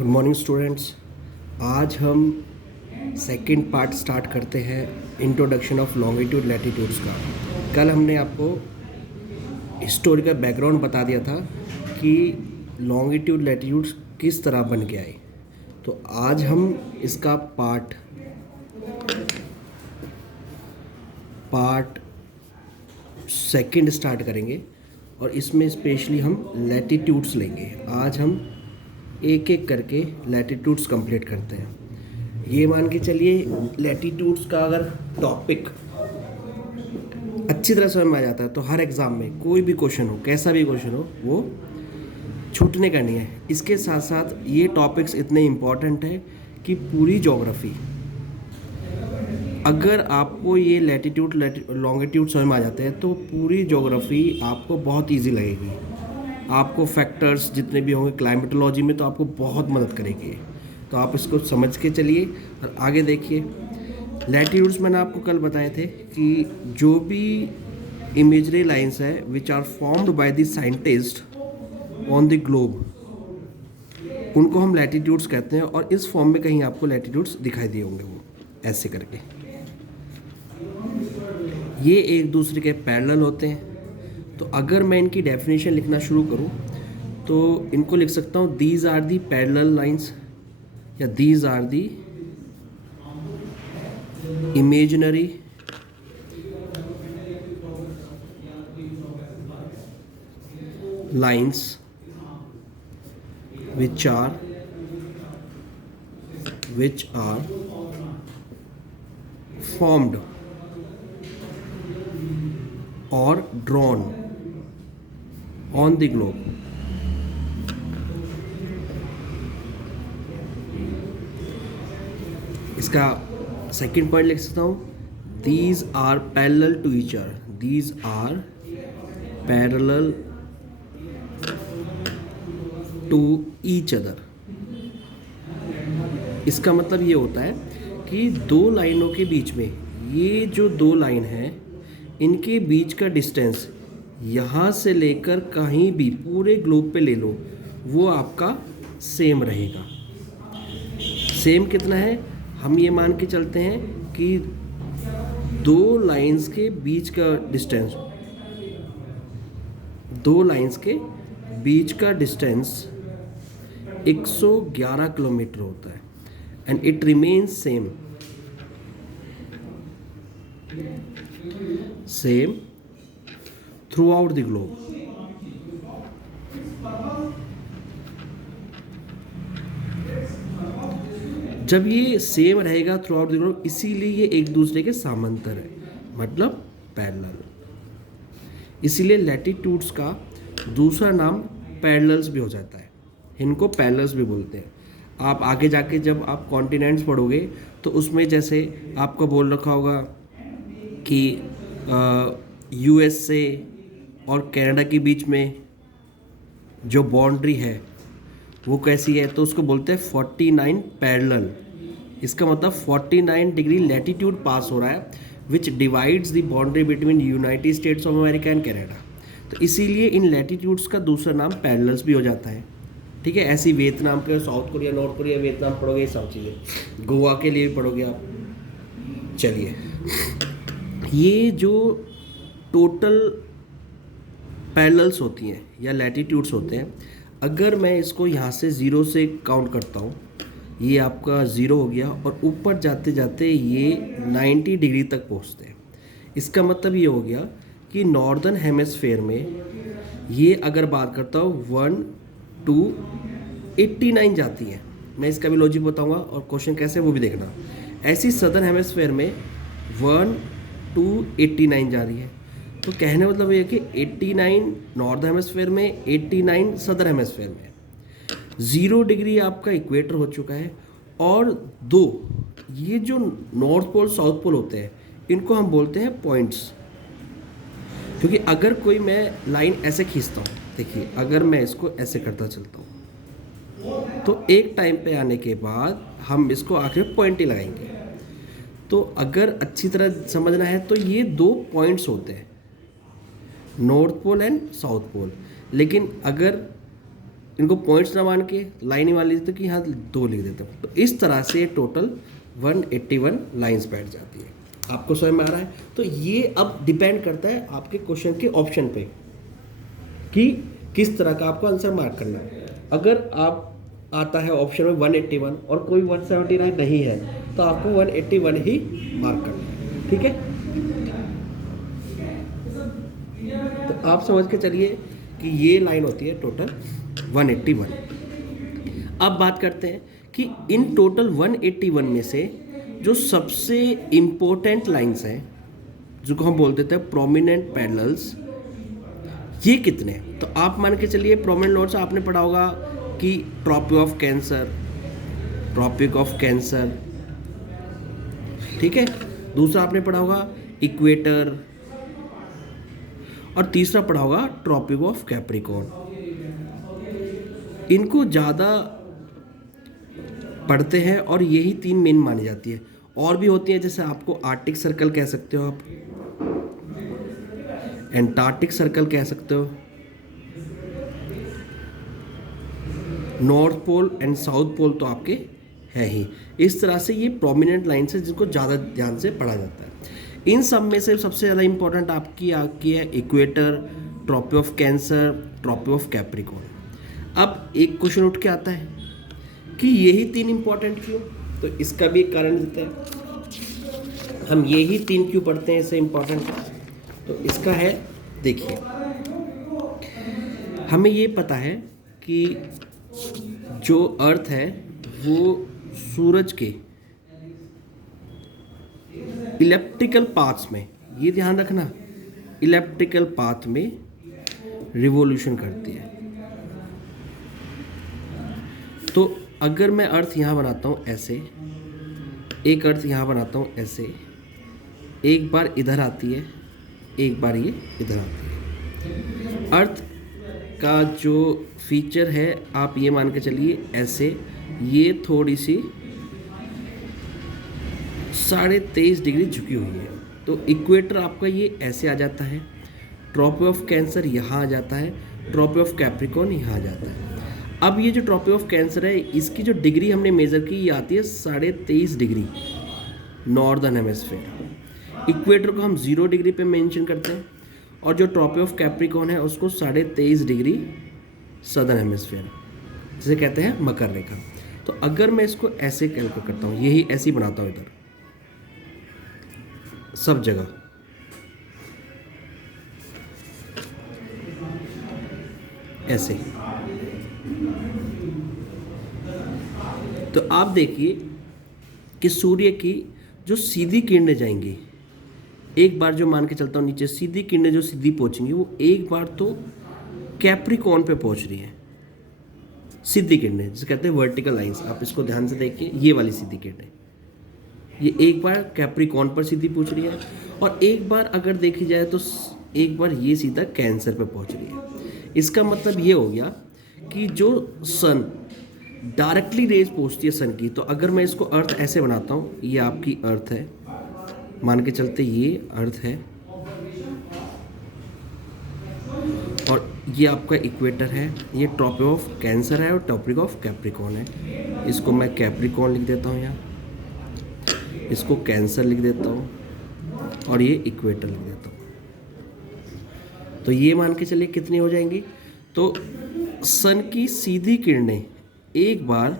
Good morning students. आज हम second part start करते हैं इंट्रोडक्शन ऑफ लॉन्गिट्यूड लैटिट्यूड्स का। कल हमने आपको हिस्टोरी का बैकग्राउंड बता दिया था कि लॉन्गिट्यूड लैटिट्यूड्स किस तरह बन के आए। तो आज हम इसका पार्ट सेकंड स्टार्ट करेंगे और इसमें स्पेशली हम लैटिट्यूड्स लेंगे। आज हम एक एक करके लैटिट्यूड्स कंप्लीट करते हैं। ये मान के चलिए लैटिट्यूड्स का अगर टॉपिक अच्छी तरह समझ में आ जाता है तो हर एग्ज़ाम में कोई भी क्वेश्चन हो, कैसा भी क्वेश्चन हो, वो छूटने का नहीं है। इसके साथ साथ ये टॉपिक्स इतने इम्पॉर्टेंट है कि पूरी ज्योग्राफी, अगर आपको ये लैटिट्यूड लॉन्गिट्यूड समझ में आ जाते हैं तो पूरी ज्योग्राफी आपको बहुत ईजी लगेगी। आपको फैक्टर्स जितने भी होंगे क्लाइमेटोलॉजी में तो आपको बहुत मदद करेंगे। तो आप इसको समझ के चलिए और आगे देखिए। लैटिट्यूड्स मैंने आपको कल बताए थे कि जो भी इमेजरी लाइंस है which are formed by the scientist on the globe, उनको हम लैटिट्यूड्स कहते हैं। और इस फॉर्म में कहीं आपको लैटिट्यूड्स दिखाई दिए होंगे, वो ऐसे करके ये एक दूसरे के पैरेलल होते हैं। तो अगर मैं इनकी डेफिनेशन लिखना शुरू करूं तो इनको लिख सकता हूं these are the parallel lines या these are the imaginary lines which are formed or drawn on the globe. इसका सेकंड पॉइंट लिख सकता हूँ, these are parallel to each other. These are parallel to each other. इसका मतलब ये होता है कि दो लाइनों के बीच में, ये जो दो लाइन है इनके बीच का डिस्टेंस यहाँ से लेकर कहीं भी पूरे ग्लोब पे ले लो, वो आपका सेम रहेगा। सेम कितना है, हम ये मान के चलते हैं कि दो लाइंस के बीच का डिस्टेंस, दो लाइंस के बीच का डिस्टेंस 111 किलोमीटर होता है and it remains same through out the globe. जब ये सेम रहेगा थ्रू आउट द ग्लोब, इसीलिए ये एक दूसरे के समांतर है, मतलब पैरेलल। इसीलिए लैटिट्यूड्स का दूसरा नाम पैरेलल्स भी हो जाता है, इनको पैरेलल्स भी बोलते हैं। आप आगे जाके जब आप कॉन्टिनेंट्स पढ़ोगे तो उसमें जैसे आपको बोल रखा होगा कि यूएसए और कनाडा के बीच में जो बाउंड्री है वो कैसी है, तो उसको बोलते हैं 49 पैरेलल। इसका मतलब 49 डिग्री लैटिट्यूड पास हो रहा है विच divides the boundary between United states of America and Canada. तो इसीलिए इन लैटिट्यूड्स का दूसरा नाम पैरेलल्स भी हो जाता है। ठीक है, ऐसी वियतनाम के, south Korea, north Korea, Vietnam पढ़ोगे, ये सब चीज़ें गोवा के लिए भी पढ़ोगे आप। चलिए, ये जो टोटल पैरेलल्स होती हैं या लैटिट्यूड्स होते हैं, अगर मैं इसको यहाँ से 0 से काउंट करता हूँ, ये आपका 0 हो गया और ऊपर जाते जाते ये 90 डिग्री तक पहुँचते हैं। इसका मतलब ये हो गया कि नॉर्दर्न हेमिस्फेयर में ये अगर बात करता हूँ 1 to 89 जाती है। मैं इसका भी लॉजिक बताऊंगा और क्वेश्चन कैसे वो भी देखना। ऐसी सदर्न हेमिस्फेयर में 1 to 89 जा रही है। तो कहने मतलब ये कि 89 नॉर्दर्न हेमिस्फेयर में, 89 सदर्न हेमिस्फेयर में। 0 डिग्री आपका इक्वेटर हो चुका है और दो ये जो नॉर्थ पोल साउथ पोल होते हैं इनको हम बोलते हैं पॉइंट्स। क्योंकि अगर कोई मैं लाइन ऐसे खींचता हूँ, देखिए अगर मैं इसको ऐसे करता चलता हूँ तो एक टाइम पे आने के बाद हम इसको आखिर में पॉइंट ही लगाएंगे। तो अगर अच्छी तरह समझना है तो ये दो पॉइंट्स होते हैं, north pole and south pole. लेकिन अगर इनको पॉइंट्स ना मान के लाइन ही मान लीजिए तो कि यहाँ 2 लिख देता हूँ। तो इस तरह से टोटल 181 लाइंस बैठ जाती है। आपको समझ में आ रहा है? तो ये अब डिपेंड करता है आपके क्वेश्चन के ऑप्शन पे कि किस तरह का आपको आंसर मार्क करना है। अगर आप आता है ऑप्शन में 181 और कोई 179 नहीं है तो आपको 181 ही मार्क करना है। ठीक है, तो आप समझ के चलिए कि ये लाइन होती है टोटल 181। अब बात करते हैं कि इन टोटल 181 में से जो सबसे इम्पोर्टेंट लाइंस हैं, जिनको हम बोल देते हैं प्रोमिनेंट पैरेलल्स, ये कितने हैं? तो आप मान के चलिए प्रोमिनेंट नोड्स आपने पढ़ा होगा कि ट्रॉपिक ऑफ कैंसर, ठीक है। दूसरा आपने पढ़ा होगा इक्वेटर, और तीसरा पढ़ा होगा ट्रॉपिक ऑफ कैप्रिकॉर्न। इनको ज़्यादा पढ़ते हैं और यही 3 मेन मानी जाती है। और भी होती हैं, जैसे आपको आर्टिक सर्कल कह सकते हो, आप एंटार्क्टिक सर्कल कह सकते हो, north pole and south pole तो आपके है ही। इस तरह से ये प्रोमिनेंट लाइन्स है जिनको ज़्यादा ध्यान से पढ़ा जाता है। इन सब में से सबसे ज़्यादा इंपॉर्टेंट आपकी है equator, tropic of cancer, tropic of capricorn. अब एक क्वेश्चन उठ के आता है कि यही 3 इंपॉर्टेंट क्यों? तो इसका भी एक कारण देते हैं, हम यही 3 क्यों पढ़ते हैं, इससे इंपॉर्टेंट है। तो इसका है, देखिए, हमें ये पता है कि जो अर्थ है वो सूरज के इलेप्टिकल पाथ्स में, ये ध्यान रखना, इलेप्टिकल पाथ में रिवॉल्यूशन करती है। तो अगर मैं अर्थ यहाँ बनाता हूँ ऐसे, एक अर्थ यहाँ बनाता हूँ ऐसे, एक बार इधर आती है, एक बार ये इधर आती है। अर्थ का जो फीचर है आप ये मान के चलिए ऐसे, ये थोड़ी सी 23.5 डिग्री झुकी हुई है। तो इक्वेटर आपका ये ऐसे आ जाता है, ट्रॉपिक ऑफ कैंसर यहाँ आ जाता है, ट्रॉपिक ऑफ कैप्रिकॉर्न यहाँ आ जाता है। अब ये जो ट्रॉपिक ऑफ कैंसर है, इसकी जो डिग्री हमने मेज़र की ये आती है 23.5 डिग्री नॉर्दर्न हेमिस्फीयर। इक्वेटर को हम 0 डिग्री पे मेंशन करते हैं, और जो ट्रॉपिक ऑफ कैप्रिकॉर्न है उसको 23.5 डिग्री सदर्न हेमिस्फीयर, जिसे कहते हैं मकर रेखा। तो अगर मैं इसको ऐसे कैलकुलेट करता हूँ, यही ऐसे ही बनाता हूँ इधर सब जगह, ऐसे, तो आप देखिए कि सूर्य की जो सीधी किरणें जाएंगी, एक बार जो मान के चलता हूँ नीचे सीधी किरणें जो सीधी पहुँचेंगी, वो एक बार तो कैप्रिकॉर्न पे पहुँच रही हैं, सीधी किरणें जिसे कहते हैं वर्टिकल लाइंस। आप इसको ध्यान से देखिए, ये वाली सीधी किरणें, ये एक बार कैप्रिकॉर्न पर सीधी पहुँच रही है, और एक बार अगर देखी जाए तो एक बार ये सीधा कैंसर पे पहुँच रही है। इसका मतलब ये हो गया कि जो सन डायरेक्टली रेज पहुँचती है सन की, तो अगर मैं इसको अर्थ ऐसे बनाता हूँ, ये आपकी अर्थ है, मान के चलते ये अर्थ है, और ये आपका इक्वेटर है, ये ट्रॉपिक ऑफ कैंसर है और ट्रॉपिक ऑफ कैप्रिकॉर्न है। इसको मैं कैप्रिकॉर्न लिख देता हूँ यहाँ, इसको कैंसर लिख देता हूँ, और ये इक्वेटर लिख देता हूँ। तो ये मान के चलिए कितनी हो जाएंगी? तो सन की सीधी किरणें एक बार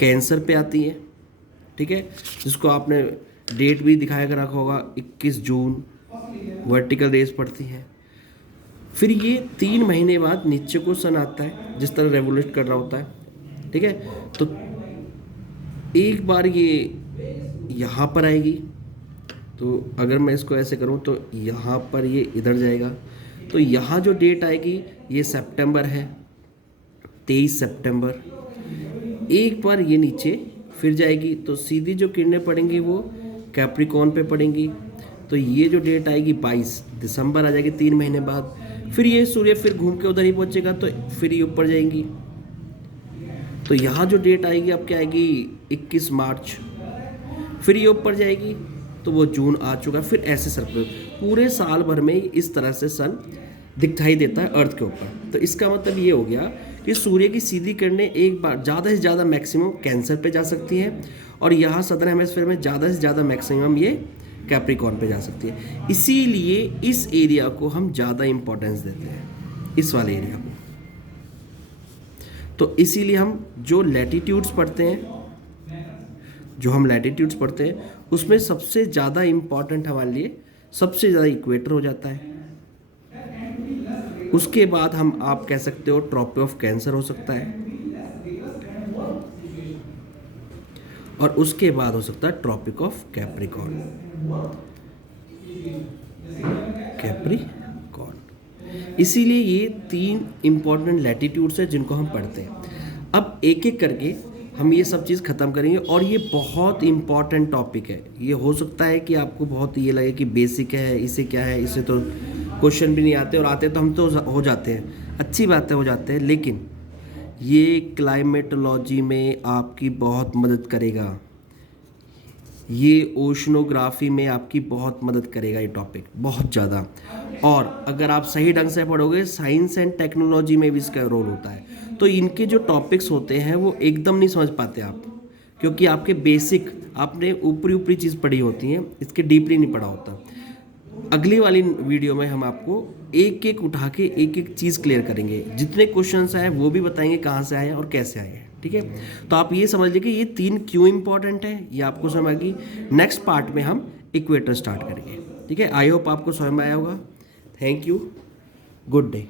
कैंसर पे आती हैं, ठीक है, जिसको आपने डेट भी दिखाया कर रखा होगा, 21 जून वर्टिकल रेज पड़ती हैं। फिर ये 3 महीने बाद नीचे को सन आता है, जिस तरह रेवोल्यूट कर रहा होता है, ठीक है। तो एक बार ये यहाँ पर आएगी, तो अगर मैं इसको ऐसे करूँ तो यहाँ पर ये इधर जाएगा, तो यहाँ जो डेट आएगी ये सितंबर है, 23 सितंबर। एक बार ये नीचे फिर जाएगी, तो सीधी जो किरणें पड़ेंगी वो कैप्रिकॉर्न पे पड़ेंगी, तो ये जो डेट आएगी 22 दिसंबर आ जाएगी 3 महीने बाद। फिर ये सूर्य फिर घूम के उधर ही पहुँचेगा, तो फिर ये ऊपर जाएंगी, तो यहाँ जो डेट आएगी अब क्या आएगी 21 मार्च। फिर ये ऊपर जाएगी तो वो जून आ चुका, फिर ऐसे सर्कल पूरे साल भर में इस तरह से सन दिखाई देता है अर्थ के ऊपर। तो इसका मतलब ये हो गया कि सूर्य की सीधी किरणें एक बार ज़्यादा से ज़्यादा मैक्सिमम कैंसर पे जा सकती हैं, और यहाँ सदर्न हेमिस्फीयर में ज़्यादा से ज़्यादा मैक्सिमम ये कैप्रिकॉर्न पे जा सकती है। इसीलिए इस एरिया को हम ज़्यादा इम्पोर्टेंस देते हैं, इस वाले एरिया को। तो इसीलिए हम जो लैटिट्यूड्स पढ़ते हैं, उसमें सबसे ज़्यादा इम्पॉर्टेंट हमारे लिए सबसे ज़्यादा इक्वेटर हो जाता है। उसके बाद हम आप कह सकते हो ट्रॉपिक ऑफ कैंसर हो सकता है, और उसके बाद हो सकता है ट्रॉपिक ऑफ कैप्रिकॉर्न। इसीलिए ये 3 इम्पॉर्टेंट लैटिट्यूड्स हैं जिनको हम पढ़ते हैं। अब एक एक करके हम ये सब चीज़ ख़त्म करेंगे, और ये बहुत इम्पॉर्टेंट टॉपिक है। ये हो सकता है कि आपको बहुत ये लगे कि बेसिक है, इसे क्या है, इसे तो क्वेश्चन भी नहीं आते, और आते तो हम तो हो जाते हैं, अच्छी बात है हो जाते हैं, लेकिन ये क्लाइमेटोलॉजी में आपकी बहुत मदद करेगा, ये ओशनोग्राफी में आपकी बहुत मदद करेगा, ये टॉपिक बहुत ज़्यादा। और अगर आप सही ढंग से पढ़ोगे, साइंस एंड टेक्नोलॉजी में भी इसका रोल होता है। तो इनके जो टॉपिक्स होते हैं वो एकदम नहीं समझ पाते आप, क्योंकि आपके बेसिक आपने ऊपरी ऊपरी चीज़ पढ़ी होती हैं, इसके डीपली नहीं पढ़ा होता। अगली वाली वीडियो में हम आपको एक एक उठा के एक एक चीज़ क्लियर करेंगे, जितने क्वेश्चंस आए वो भी बताएंगे कहाँ से आए हैं और कैसे आए हैं, ठीक है। तो आप ये समझ लीजिए कि ये 3 क्यों इंपॉर्टेंट है, ये आपको समझ आएगी। नेक्स्ट पार्ट में हम इक्वेटर स्टार्ट करेंगे, ठीक है। आई होप आपको समझ में आया होगा। Thank you, good day.